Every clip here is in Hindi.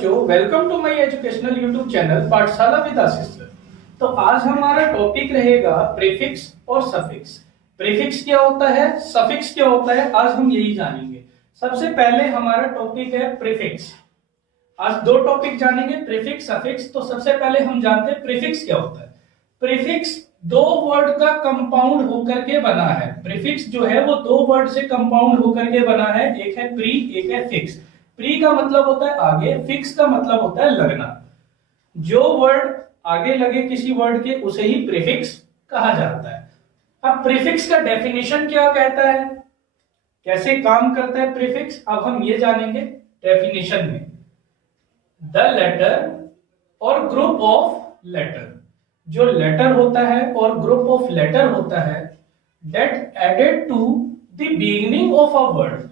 बच्चों, welcome to my educational YouTube channel Pathshala with Ashish. तो आज हमारा टॉपिक रहेगा प्रीफिक्स और सफिक्स। प्रीफिक्स क्या होता है, सफिक्स क्या होता है, आज हम यही जानेंगे। सबसे पहले हमारा टॉपिक है प्रीफिक्स। आज दो टॉपिक जानेंगे, प्रीफिक्स सफिक्स। तो सबसे पहले हम जानते हैं प्रीफिक्स क्या होता है। प्रीफिक्स दो वर्ड का कंपाउंड होकर के बना है। प्रीफिक्स जो है वो दो वर्ड से कंपाउंड होकर के बना है, एक है प्री, एक है फिक्स। प्री का मतलब होता है आगे, फिक्स का मतलब होता है लगना। जो वर्ड आगे लगे किसी वर्ड के उसे ही प्रीफिक्स कहा जाता है। अब प्रीफिक्स का डेफिनेशन क्या कहता है, कैसे काम करता है प्रीफिक्स, अब हम ये जानेंगे डेफिनेशन में। The letter or group of letter, जो लेटर होता है और ग्रुप ऑफ लेटर होता है, that added to the beginning of a word.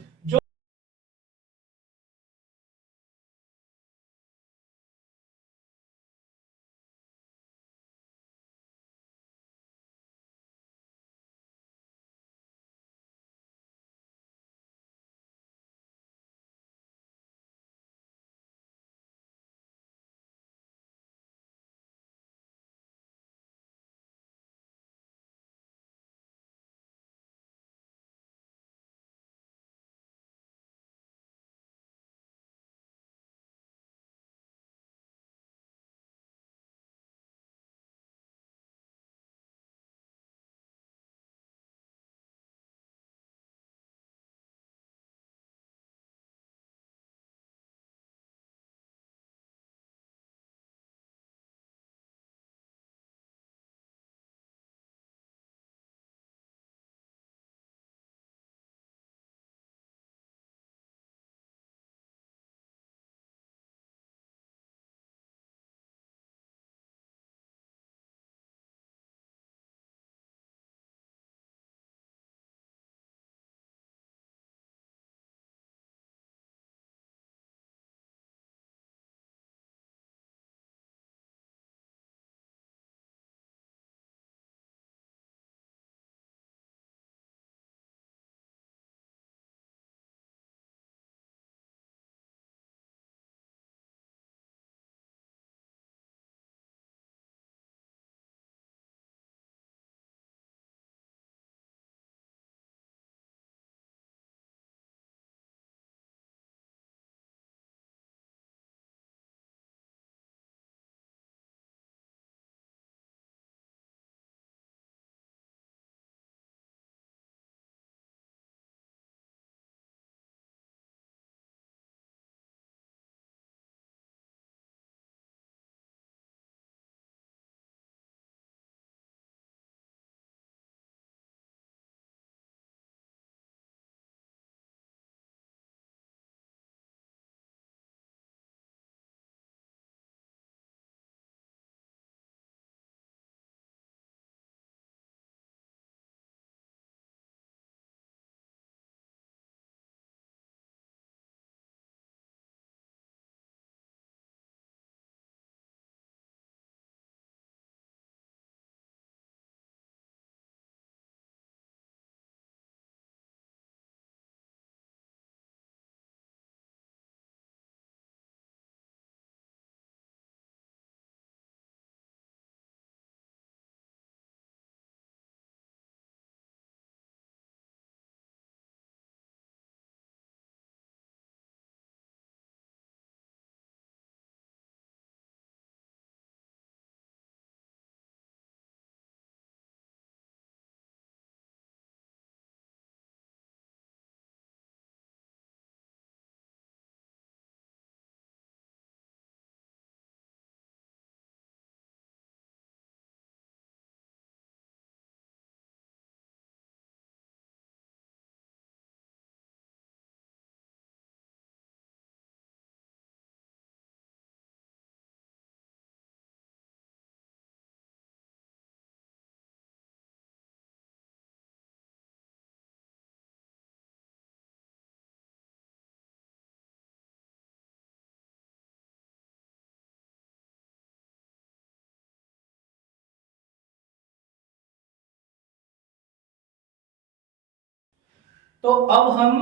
तो अब हम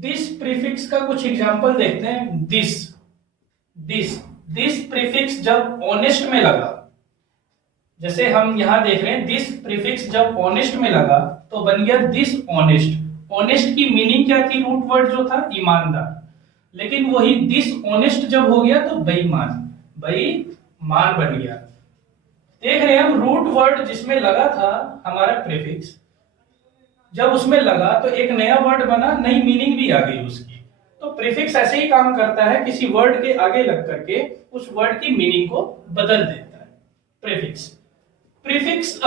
दिस प्रीफिक्स का कुछ एग्जांपल देखते हैं। दिस दिस, दिस प्रीफिक्स जब ऑनेस्ट में लगा, जैसे हम यहां देख रहे हैं दिस प्रीफिक्स जब ऑनेस्ट में लगा तो बन गया दिस ऑनेस्ट। ऑनेस्ट की मीनिंग क्या थी? रूट वर्ड जो था ईमानदार, लेकिन वही दिस ऑनेस्ट जब हो गया तो बेईमान, बेईमान बन गया। देख रहे हैं हम रूट वर्ड जिसमें लगा था हमारा प्रीफिक्स, जब उसमें लगा तो एक नया वर्ड बना, नई मीनिंग भी आ गई उसकी। तो प्रीफिक्स ऐसे ही काम करता है, किसी वर्ड के आगे लग करके उस वर्ड की मीनिंग को बदल देता है। प्रीफिक्स, प्रीफिक्स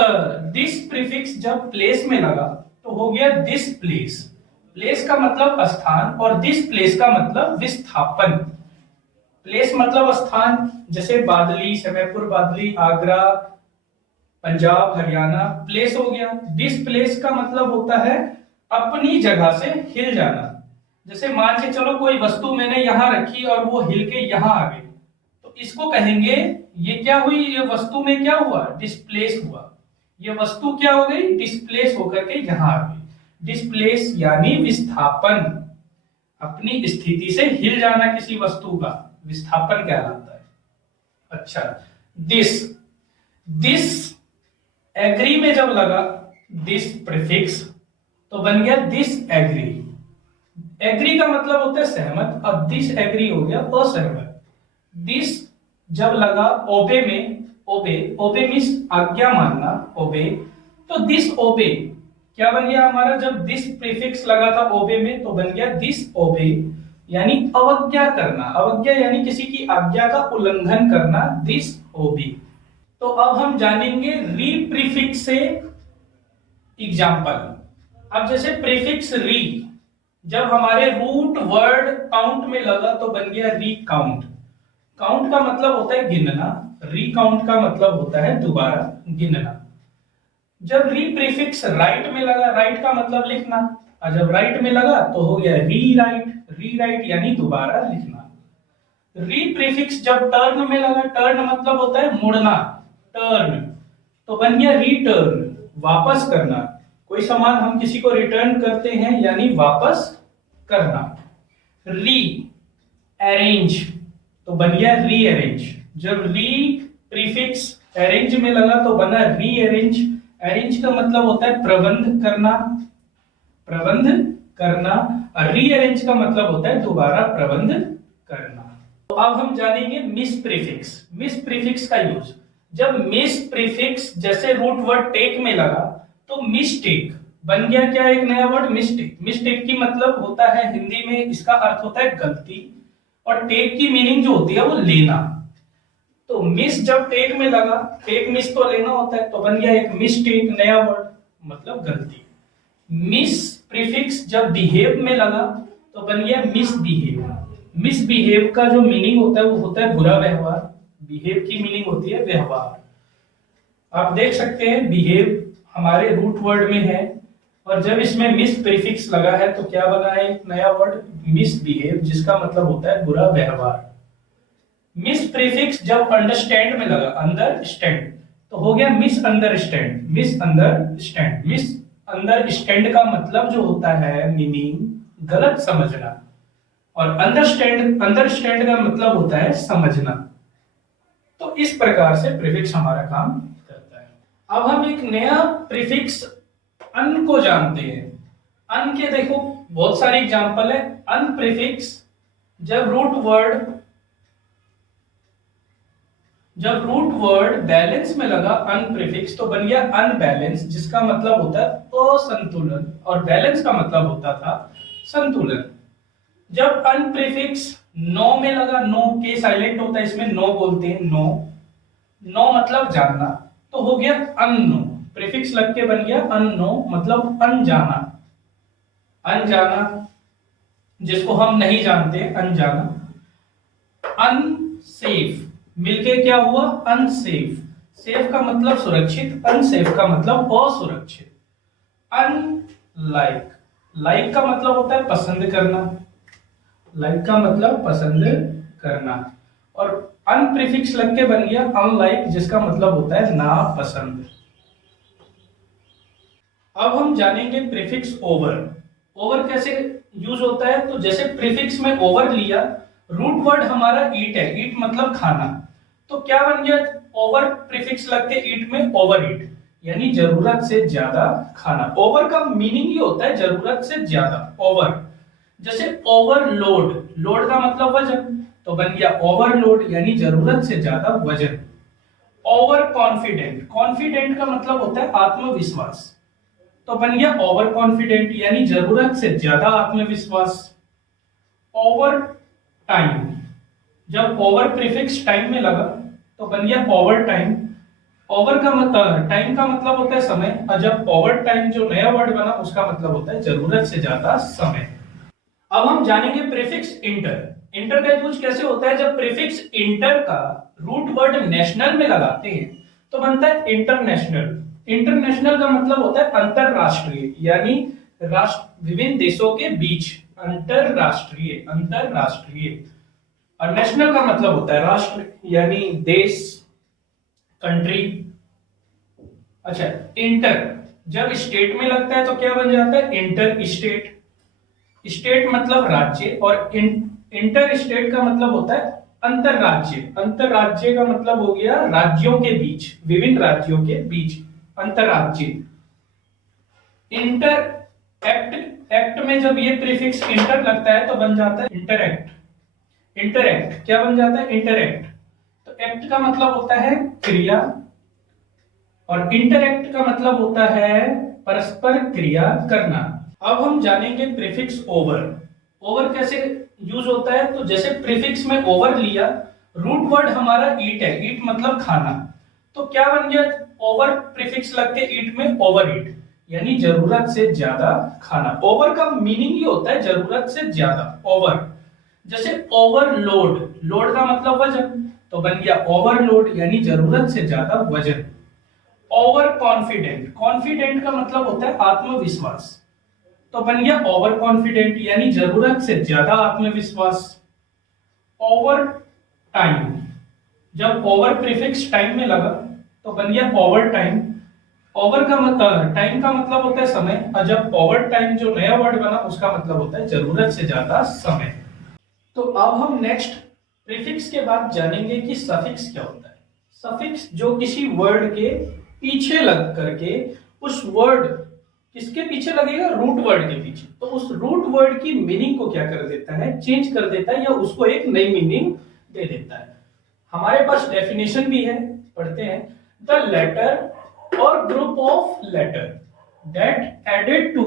दिस प्रीफिक्स जब प्लेस में लगा तो हो गया दिस प्लेस। प्लेस का मतलब स्थान और दिस प्लेस का मतलब विस्थापन। प्लेस मतलब स्थान, जैसे बादली, समयपुर बादली, आगरा, पंजाब, हरियाणा, प्लेस हो गया। डिसप्लेस का मतलब होता है अपनी जगह से हिल जाना। जैसे मान के चलो कोई वस्तु मैंने यहां रखी और वो हिल के यहां आ गई, तो इसको कहेंगे ये क्या हुई, ये वस्तु में क्या हुआ? डिस्प्लेस हुआ। ये वस्तु क्या हो गई? डिस्प्लेस होकर के यहां आ गई। डिस्प्लेस यानी विस्थापन, अपनी स्थिति से हिल जाना किसी वस्तु का विस्थापन कहलाता है। अच्छा, दिस, दिस एग्री में जब लगा दिस प्रीफिक्स तो बन गया दिस एग्री। एग्री का मतलब होता है सहमत, अब दिस एग्री हो गया असहमत। दिस जब लगा ओबे में, ओबे, ओबे मींस आज्ञा मानना, ओबे, तो दिस ओबे क्या बन गया हमारा? जब दिस प्रीफिक्स लगा था ओबे में तो बन गया दिस ओबे, यानी अवज्ञा करना। अवज्ञा यानी किसी की आज्ञा का उल्लंघन करना, दिस ओबे। तो अब हम जानेंगे री प्रीफिक्स से एग्जाम्पल। अब जैसे प्रीफिक्स री जब हमारे रूट वर्ड काउंट में लगा तो बन गया री काउंट। काउंट का मतलब होता है गिनना, री काउंट का मतलब होता है दोबारा गिनना। जब री प्रीफिक्स राइट में लगा, राइट का मतलब लिखना, और जब राइट में लगा तो हो गया री राइट, री राइट यानी दोबारा लिखना। री प्रीफिक्स जब टर्न में लगा, टर्न मतलब होता है मुड़ना, टर्न, तो बन गया रिटर्न, वापस करना। कोई सामान हम किसी को रिटर्न करते हैं यानी वापस करना। री अरेंज तो बन गया री अरेंज। जब री प्रीफिक्स अरेंज में लगा तो बना री अरेंज। अरेंज का मतलब होता है प्रबंध करना, प्रबंध करना, और री अरेंज का मतलब होता है दोबारा प्रबंध करना। तो अब हम जानेंगे मिस प्रीफिक्स। मिस प्रीफिक्स का यूज, जब मिस प्रीफिक्स जैसे रूट वर्ड टेक में लगा तो मिस्टेक बन गया क्या? एक नया वर्ड मिस्टेक। मिस्टेक की मतलब होता है हिंदी में इसका अर्थ होता है गलती, और टेक की मीनिंग जो होती है वो लेना। तो मिस जब टेक में लगा, टेक मिस तो लेना होता है, तो बन गया एक मिस्टेक, नया वर्ड मतलब गलती। मिस प्रीफिक्स जब बिहेव में लगा तो बन गया मिसबिहेव। मिसबिहेव का जो मीनिंग होता है वो होता है बुरा व्यवहार, बिहेव की मीनिंग होती है व्यवहार। आप देख सकते हैं बिहेव हमारे रूट वर्ड में है, और जब इसमें मिस प्रीफिक्स लगा है तो क्या बना है? एक नया वर्ड मिसबिहेव, जिसका मतलब होता है बुरा व्यवहार। मिस प्रीफिक्स जब अंडरस्टैंड में लगा, अंडरस्टैंड, तो हो गया miss understand, miss understand. Miss understand का मतलब जो होता है मीनिंग गलत समझना, और अंडरस्टैंड, अंडरस्टैंड का मतलब होता है समझना। तो इस प्रकार से प्रीफिक्स हमारा काम करता है। अब हम एक नया प्रीफिक्स अन को जानते हैं। अन के देखो बहुत सारे एग्जांपल है। अन प्रीफिक्स जब रूट वर्ड बैलेंस में लगा, अन प्रीफिक्स तो बन गया अनबैलेंस, जिसका मतलब होता है असंतुलन, और बैलेंस का मतलब होता था संतुलन। जब अन प्रीफिक्स नो में लगा, नो के साइलेंट होता है इसमें, नो बोलते हैं, नो, नो मतलब जानना, तो हो गया अननो। प्रीफिक्स लग के बन गया अननो, मतलब अनजाना, अनजाना जिसको हम नहीं जानते, अनजाना। अनसेफ मिलके क्या हुआ? अनसेफ। सेफ का मतलब सुरक्षित, अनसेफ का मतलब असुरक्षित। अनलाइक, लाइक का मतलब होता है पसंद करना, लाइक का मतलब पसंद करना, और अन प्रीफिक्स लग के बन गया अनलाइक, जिसका मतलब होता है नापसंद। अब हम जानेंगे प्रीफिक्स ओवर। ओवर कैसे यूज होता है? तो जैसे प्रीफिक्स में ओवर लिया, रूट वर्ड हमारा ईट है, ईट मतलब खाना, तो क्या बन गया, ओवर प्रीफिक्स लग के ईट में ओवर ईट, यानी जरूरत से ज्यादा खाना। ओवर का मीनिंग ही होता है जरूरत से ज्यादा, ओवर। जैसे ओवरलोड, लोड का मतलब वजन, तो बन गया ओवरलोड यानी जरूरत से ज्यादा वजन। ओवर कॉन्फिडेंट, कॉन्फिडेंट का मतलब होता है आत्मविश्वास, तो बन गया ओवर कॉन्फिडेंट यानी जरूरत से ज्यादा आत्मविश्वास। ओवर टाइम, जब ओवर प्रीफिक्स टाइम में लगा तो बन गया ओवर टाइम। ओवर का मतलब, टाइम का मतलब होता है समय, और जब ओवर टाइम जो नया वर्ड बना उसका मतलब होता है जरूरत से ज्यादा समय। अब हम जानेंगे प्रीफिक्स इंटर। इंटर का यूज कैसे होता है, जब प्रीफिक्स इंटर का रूट वर्ड नेशनल में लगाते हैं तो बनता है इंटरनेशनल। इंटरनेशनल का मतलब होता है अंतरराष्ट्रीय, यानी राष्ट्र विभिन्न देशों के बीच, अंतरराष्ट्रीय, अंतरराष्ट्रीय। और नेशनल का मतलब होता है राष्ट्र, यानी देश, कंट्री। अच्छा, इंटर जब स्टेट में लगता है तो क्या बन जाता है, इंटर स्टेट। स्टेट मतलब राज्य, और इंटर स्टेट का मतलब होता है अंतरराज्य। अंतरराज्य का मतलब हो गया राज्यों के बीच, विभिन्न राज्यों के बीच, अंतरराज्य। इंटर एक्ट, एक्ट में जब ये प्रीफिक्स इंटर लगता है तो बन जाता है इंटरएक्ट। इंटरएक्ट क्या बन जाता है, इंटरएक्ट। तो एक्ट का मतलब होता है क्रिया, और इंटरएक्ट का मतलब होता है परस्पर क्रिया करना। अब हम जानेंगे प्रीफिक्स ओवर। ओवर कैसे यूज होता है, तो जैसे प्रीफिक्स में ओवर लिया, रूट वर्ड हमारा ईट है, ईट मतलब खाना, तो क्या बन गया, ओवर प्रीफिक्स लग के ईट में ओवर ईट, यानी जरूरत से ज्यादा खाना। ओवर का मीनिंग ही होता है जरूरत से ज्यादा, ओवर। जैसे ओवरलोड, लोड का मतलब वजन, तो बन गया ओवरलोड यानी जरूरत से ज्यादा वजन। ओवर कॉन्फिडेंट, कॉन्फिडेंट का मतलब होता है आत्मविश्वास, तो बन गया ओवर कॉन्फिडेंट यानी जरूरत से ज्यादा आत्मविश्वास। ओवर टाइम, जब ओवर प्रीफिक्स टाइम में लगा तो बन गया ओवर टाइम। ओवर का मतलब, टाइम का मतलब होता है समय, और जब ओवर टाइम जो नया वर्ड बना उसका मतलब होता है जरूरत से ज्यादा समय। तो अब हम नेक्स्ट प्रीफिक्स के बाद जानेंगे कि सफिक्स क्या होता है। सफिक्स जो किसी वर्ड के पीछे लग करके, उस वर्ड किसके पीछे लगेगा, रूट वर्ड के पीछे, तो उस रूट वर्ड की मीनिंग को क्या कर देता है, चेंज कर देता है, या उसको एक नई मीनिंग दे देता है। हमारे पास डेफिनेशन भी है, पढ़ते हैं। The letter or group of letter that added to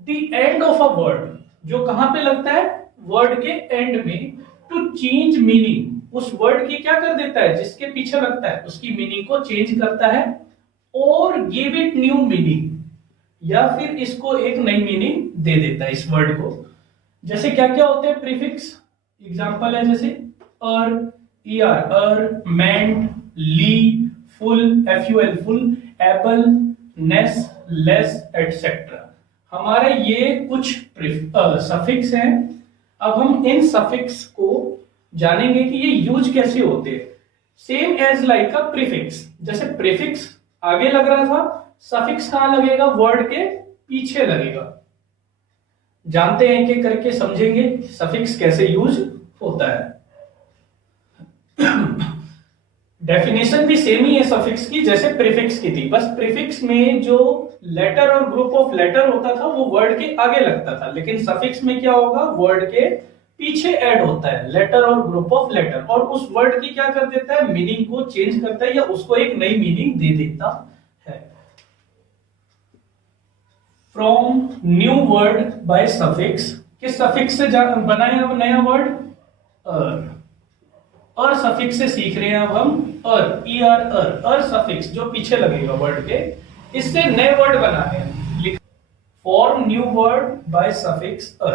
the end of a word, जो कहां पे लगता है, वर्ड के एंड में, टू चेंज मीनिंग, उस वर्ड की क्या कर देता है, जिसके पीछे लगता है उसकी मीनिंग को चेंज करता है, और गिव इट न्यू मीनिंग, या फिर इसको एक नई मीनिंग दे देता है इस वर्ड को। जैसे क्या क्या होते हैं प्रीफिक्स, एग्जांपल है जैसे अर, ईआर, मेंट, ली, फुल, एफयूएल फुल, एबल, नेस, लेस, एटसेट्रा। हमारे ये कुछ सफिक्स हैं। अब हम इन सफिक्स को जानेंगे कि ये यूज कैसे होते हैं। Same as like a prefix, जैसे प्रीफिक्स आगे लग रहा था, सफिक्स कहां लगेगा, वर्ड के पीछे लगेगा। जानते हैं कि करके समझेंगे सफिक्स कैसे यूज होता है। डेफिनेशन भी सेम ही है सफिक्स की जैसे प्रीफिक्स की थी, बस प्रीफिक्स में जो letter or group of letter होता था वो वर्ड के आगे लगता था, लेकिन सफिक्स में क्या होगा, वर्ड के पीछे ऐड होता है letter or group of letter, और उस वर्ड की क्या कर देता है, मीनिंग को चेंज करता है, या उसको एक नई मीनिंग दे देता है। From new word by suffix, किस सफिक्स से बनाया नया वर्ड, और सफिक्स से सीख रहे हैं अब हम, और सफिक्स जो पीछे लगेगा वर्ड के, इससे नए वर्ड बनाने हैं। Form new word by suffix er.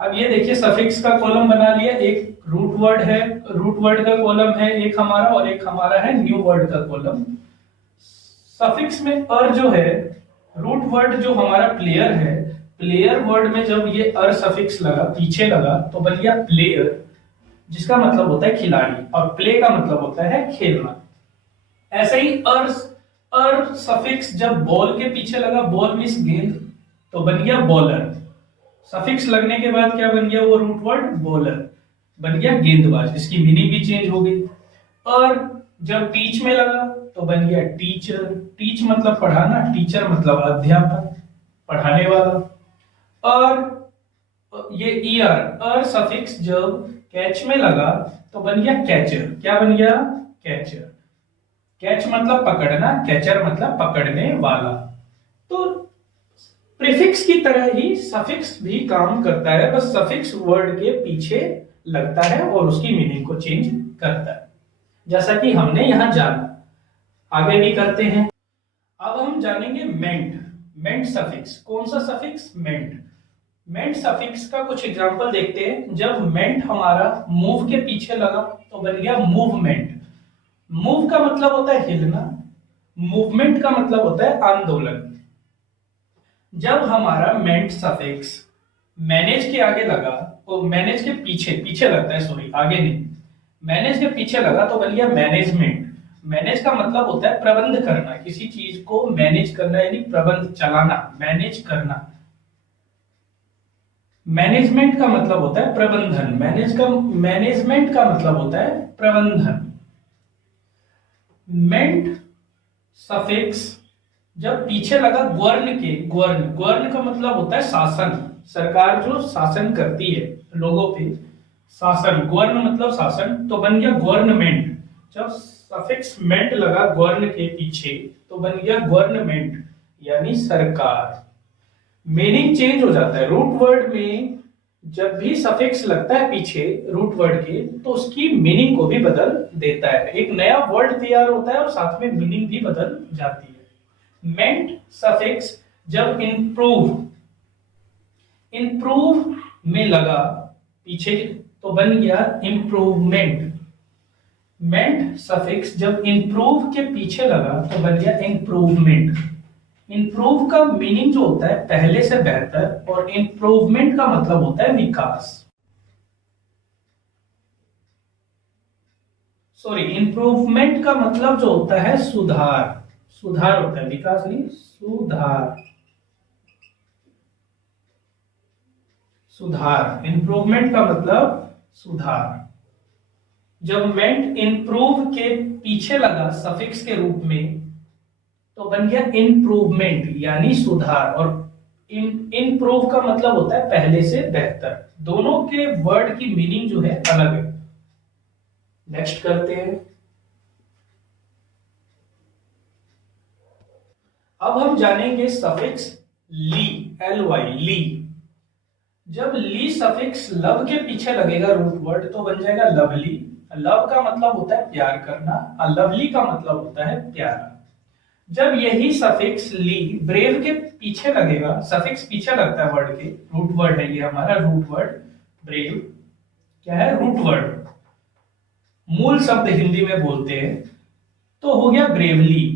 अब ये देखिए सफिक्स का कॉलम बना लिया, एक रूट वर्ड है, रूट वर्ड का कॉलम है एक हमारा, और एक हमारा है न्यू वर्ड का कॉलम। सफिक्स में अर जो है, रूट वर्ड जो हमारा प्लेयर है, प्लेयर वर्ड में जब ये अर सफिक्स लगा, पीछे लगा, तो बन गया प्लेयर, जिसका मतलब होता है खिलाड़ी, और प्ले का मतलब होता है खेलना। ऐसे ही अर सफिक्स जब बॉल के पीछे लगा, बॉल मींस गेंद, तो बन गया बॉलर। सफिक्स लगने के बाद क्या बन गया, वो रूट वर्ड बॉलर। बन गया गेंदबाज, इसकी मीनिंग भी चेंज हो गई। और जब टीच में लगा तो बन गया टीचर, टीच मतलब पढ़ाना, टीचर मतलब अध्यापक, पढ़ाने वाला। और ये ईयर और सफिक्स जब कैच में लगा तो बन गया कैचर, क्या बन गया? कैचर। कैच मतलब पकड़ना, कैचर मतलब पकड़ने वाला। तो प्रीफिक्स की तरह ही सफिक्स भी काम करता है, बस सफिक्स वर्ड के पीछे लगता है और उसकी मीनिंग को चेंज करता है, जैसा कि हमने यहां जाना। आगे भी करते हैं। अब हम जानेंगे मेंट। मेंट सफिक्स, कौन सा सफिक्स? मेंट। मेंट सफिक्स का कुछ एग्जांपल देखते हैं। जब मेंट हमारा मूव के पीछे लगा तो बन गया मूवमेंट। मूव का मतलब होता है हिलना, मूवमेंट का मतलब होता है आंदोलन। जब हमारा मेंट सफिक्स मैनेज के आगे लगा, तो मैनेज के पीछे, पीछे लगता है, सॉरी आगे नहीं, मैनेज के पीछे लगा तो बन गया मैनेजमेंट। मैनेज का मतलब होता है प्रबंध करना, किसी चीज को मैनेज करना यानी प्रबंध चलाना, मैनेज करना। मैनेजमेंट का मतलब होता है प्रबंधन, मैनेजमेंट का मतलब होता है प्रबंधन। मेंट सफिक्स जब पीछे लगा gwर्ण के, gwर्ण का मतलब होता है शासन, सरकार जो शासन करती है लोगों पे, शासन, gwर्ण मतलब शासन, तो बन गया गवर्नमेंट। जब सफिक्स मेंट लगा gwर्ण के पीछे तो बन गया गवर्नमेंट यानी सरकार। मीनिंग चेंज हो जाता है। रूट वर्ड में जब भी सफिक्स लगता है पीछे रूट वर्ड के तो उसकी मीनिंग को भी बदल देता है, एक नया वर्ड तैयार होता है और साथ में मीनिंग भी बदल जाती है। मेंट सफिक्स जब इंप्रूव में लगा पीछे तो बन गया इंप्रूवमेंट। मेंट सफिक्स जब इंप्रूव के पीछे लगा तो बन गया इंप्रूवमेंट। इंप्रूव का मीनिंग जो होता है पहले से बेहतर, और इंप्रूवमेंट का मतलब होता है विकास। सॉरी, इंप्रूवमेंट का मतलब जो होता है सुधार, सुधार होता है, विकास नहीं, सुधार। सुधार, इंप्रूवमेंट का मतलब सुधार। जब मेंट इंप्रूव के पीछे लगा सफिक्स के रूप में तो बन गया इंप्रूवमेंट यानी सुधार। और इंप्रूव का मतलब होता है पहले से बेहतर। दोनों के वर्ड की मीनिंग जो है अलग है। नेक्स्ट करते हैं। अब हम जानेंगे सफिक्स ली, ly, ली। जब ली सफिक्स लव के पीछे लगेगा रूट वर्ड तो बन जाएगा लवली। लव का मतलब होता है प्यार करना और लवली का मतलब होता है प्यारा। जब यही सफिक्स ली ब्रेव के पीछे लगेगा, सफिक्स पीछे लगता है वर्ड के, रूट वर्ड है ये हमारा रूट वर्ड ब्रेव। क्या है? रूट वर्ड, मूल शब्द हिंदी में बोलते हैं, तो हो गया ब्रेवली।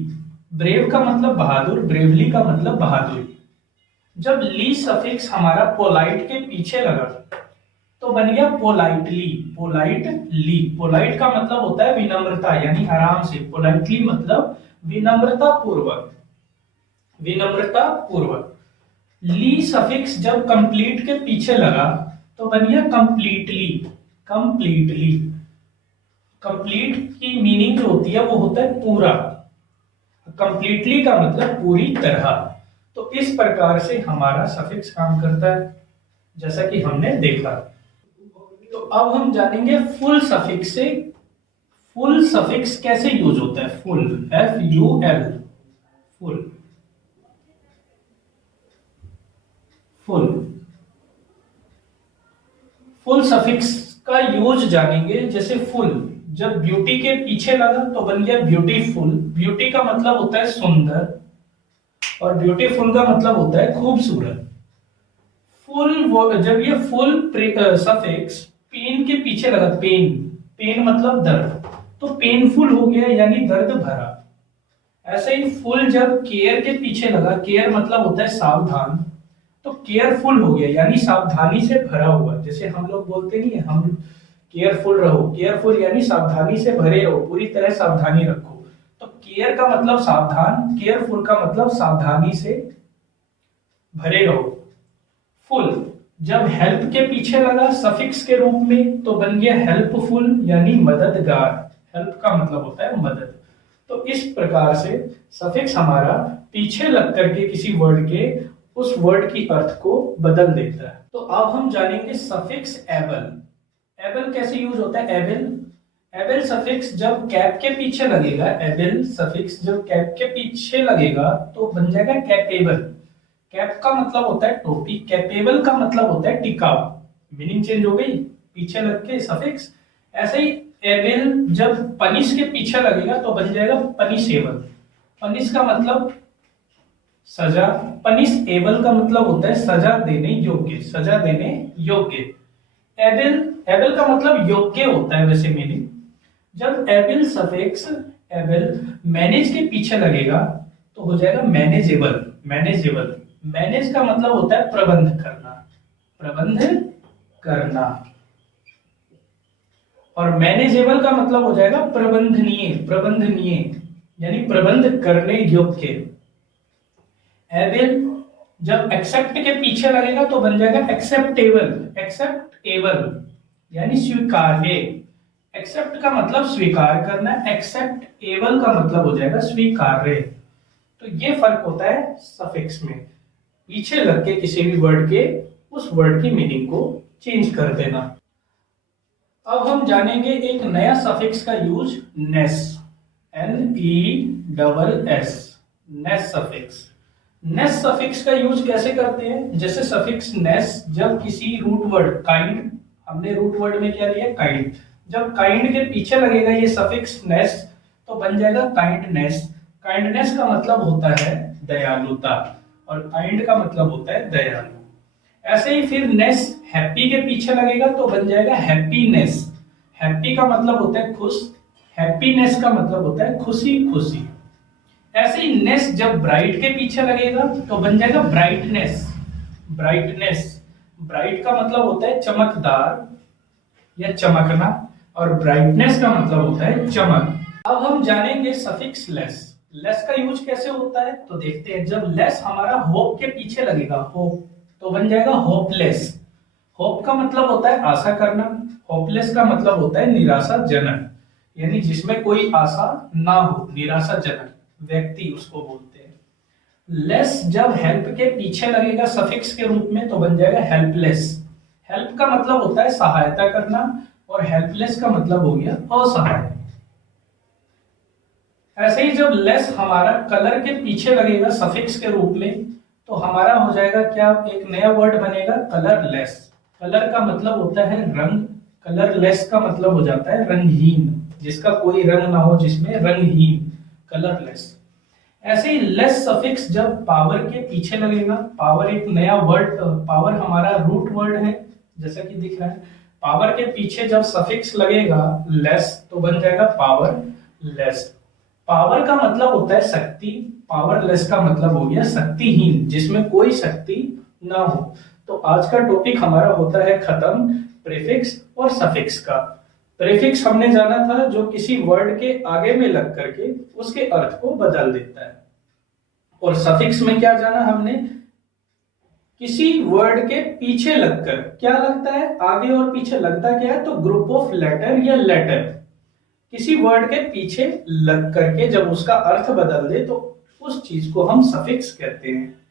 ब्रेव का मतलब बहादुर, ब्रेवली का मतलब बहादुरी। जब ली सफिक्स हमारा पोलाइट के पीछे लगा तो बन गया पोलाइटली, पोलाइटली। पोलाइट का मतलब होता है विनम्रता यानी आराम से, पोलाइटली मतलब विनम्रता पूर्वक, विनम्रता पूर्वक। ली सफिक्स जब कंप्लीट के पीछे लगा तो बन गया कंप्लीटली, कंप्लीटली। कंप्लीट की मीनिंग जो होती है वो होता है पूरा, कंप्लीटली का मतलब पूरी तरह। तो इस प्रकार से हमारा सफिक्स काम करता है जैसा कि हमने देखा। तो अब हम जानेंगे फुल सफिक्स से, फुल सफिक्स कैसे यूज होता है। Full, FUL, full, full. Full suffix का यूज जानेंगे। जैसे फुल जब ब्यूटी के पीछे लगा तो बन गया ब्यूटीफुल। ब्यूटी का मतलब होता है सुंदर और ब्यूटीफुल का मतलब होता है खूबसूरत। फुल, जब ये फुल सफिक्स पेन के पीछे लगा, पेन, पेन मतलब दर्द, तो पेनफुल हो गया यानी दर्द भरा। ऐसे ही फुल जब केयर के पीछे लगा, केयर मतलब होता है सावधान, तो केयरफुल हो गया यानी सावधानी से भरा हुआ। जैसे हम लोग बोलते नहीं है, हम केयरफुल रहो, केयरफुल यानी सावधानी से भरे रहो, पूरी तरह सावधानी रखो। तो केयर का मतलब सावधान, केयरफुल का मतलब सावधानी से भरे रहो। फुल, जब हेल्प के पीछे लगा सफिक्स के रूप में तो बन गया हेल्पफुल यानी मददगार। हेल्प का मतलब होता है मदद। तो इस प्रकार से सफिक्स हमारा पीछे लग करके किसी वर्ड के उस वर्ड की अर्थ को बदल देता है। तो अब हम जानेंगे सफिक्स एबल। एबल कैसे यूज होता है? एबल एबल सफिक्स जब कैप के पीछे लगेगा, एबल सफिक्स जब कैप के पीछे लगेगा तो बन जाएगा कैपेबल। कैप का मतलब होता है टोपी, कैपेबल का मतलब होता है टिकाऊ। मीनिंग चेंज हो गई पीछे लग के सफिक्स। ऐसे ही एबल जब पनिश के पीछे लगेगा तो बन जाएगा पनिशेबल। पनिश का मतलब सजा, पनिश एबल का मतलब होता है सजा देने योग्य, सजा देने योग्य। एबल एबल का मतलब योग्य होता है वैसे मीनिंग। जब एबल सफिक्स एबल मैनेज के पीछे लगेगा तो हो जाएगा मैनेजेबल। मैनेजेबल मैनेज का मतलब होता है प्रबंध करना, प्रबंध करना। और मैनेजेबल का मतलब हो जाएगा प्रबंधनीय, प्रबंधनीय यानी प्रबंध करने योग्य। एबल जब एक्सेप्ट के पीछे लगेगा तो बन जाएगा एक्सेप्टेबल, एक्सेप्टेबल यानी स्वीकार्य। एक्सेप्ट का मतलब स्वीकार करना, एक्सेप्ट एबल का मतलब हो जाएगा स्वीकार्य। तो ये फर्क होता है सफिक्स में, पीछे लग के किसी भी वर्ड के उस वर्ड की मीनिंग को चेंज कर देना। अब हम जानेंगे एक नया सफिक्स का यूज, नेस, NESS, नेस सफिक्स। नेस सफिक्स का यूज कैसे करते हैं? जैसे सफिक्स नेस जब किसी रूट वर्ड काइंड, हमने रूट वर्ड में क्या लिया काइंड, जब काइंड के पीछे लगेगा ये सफिक्स नेस तो बन जाएगा काइंडनेस। काइंडनेस का मतलब होता है दयालुता और काइंड का मतलब होता है दयालु। ऐसे ही फिर नेस हैप्पी के पीछे लगेगा तो बन जाएगा हैप्पीनेस। हैप्पी का मतलब होता है खुश, हैप्पीनेस का मतलब होता है खुशी, खुशी। ऐसे ही नेस जब ब्राइट के पीछे लगेगा तो बन जाएगा ब्राइटनेस, ब्राइटनेस। ब्राइट का मतलब होता है चमकदार या चमकना और ब्राइटनेस का मतलब होता है चमक। अब हम जानेंगे सफिक्स लेस। लेस का यूज कैसे होता है तो देखते हैं। जब लेस हमारा होप के पीछे लगेगा, होप, तो बन जाएगा होपलेस। होप का मतलब होता है आशा करना, होपलेस का मतलब होता है निराशाजनक, यानी जिसमें कोई आशा ना हो, निराशाजनक व्यक्ति उसको बोलते हैं। लेस जब हेल्प के पीछे लगेगा सफिक्स के रूप में तो बन जाएगा हेल्पलेस। हेल्प का मतलब होता है सहायता करना और हेल्पलेस का मतलब हो गया असहाय। ऐसे ही जब लेस हमारा कलर के पीछे लगेगा सफिक्स के रूप में तो हमारा हो जाएगा क्या, एक नया वर्ड बनेगा कलरलेस। कलर का मतलब होता है रंग, कलरलेस का मतलब हो जाता है रंगहीन, जिसका कोई रंग ना हो, जिसमें रंगहीन, कलरलेस। ऐसे ही लेस सफिक्स जब पावर के पीछे लगेगा, पावर एक नया वर्ड, पावर हमारा रूट वर्ड है जैसा कि दिख रहा है। पावर के पीछे जब सफिक्स लगेगा लेस तो बन जाएगा पावर लेस। पावर का मतलब होता है शक्ति, पावरलेस का मतलब हो गया शक्तिहीन, जिसमें कोई शक्ति ना हो। तो आज का टॉपिक हमारा होता है खत्म प्रीफिक्स और सफिक्स का। प्रीफिक्स हमने जाना था जो किसी वर्ड के आगे में लग करके उसके अर्थ को बदल देता है, और सफिक्स में क्या जाना हमने, किसी वर्ड के पीछे लगकर, क्या लगता है आगे और पीछे लगता क्या है, तो ग्रुप ऑफ लेटर या लेटर, किसी वर्ड के पीछे लग करके जब उसका अर्थ बदल दे तो उस चीज को हम सफिक्स कहते हैं।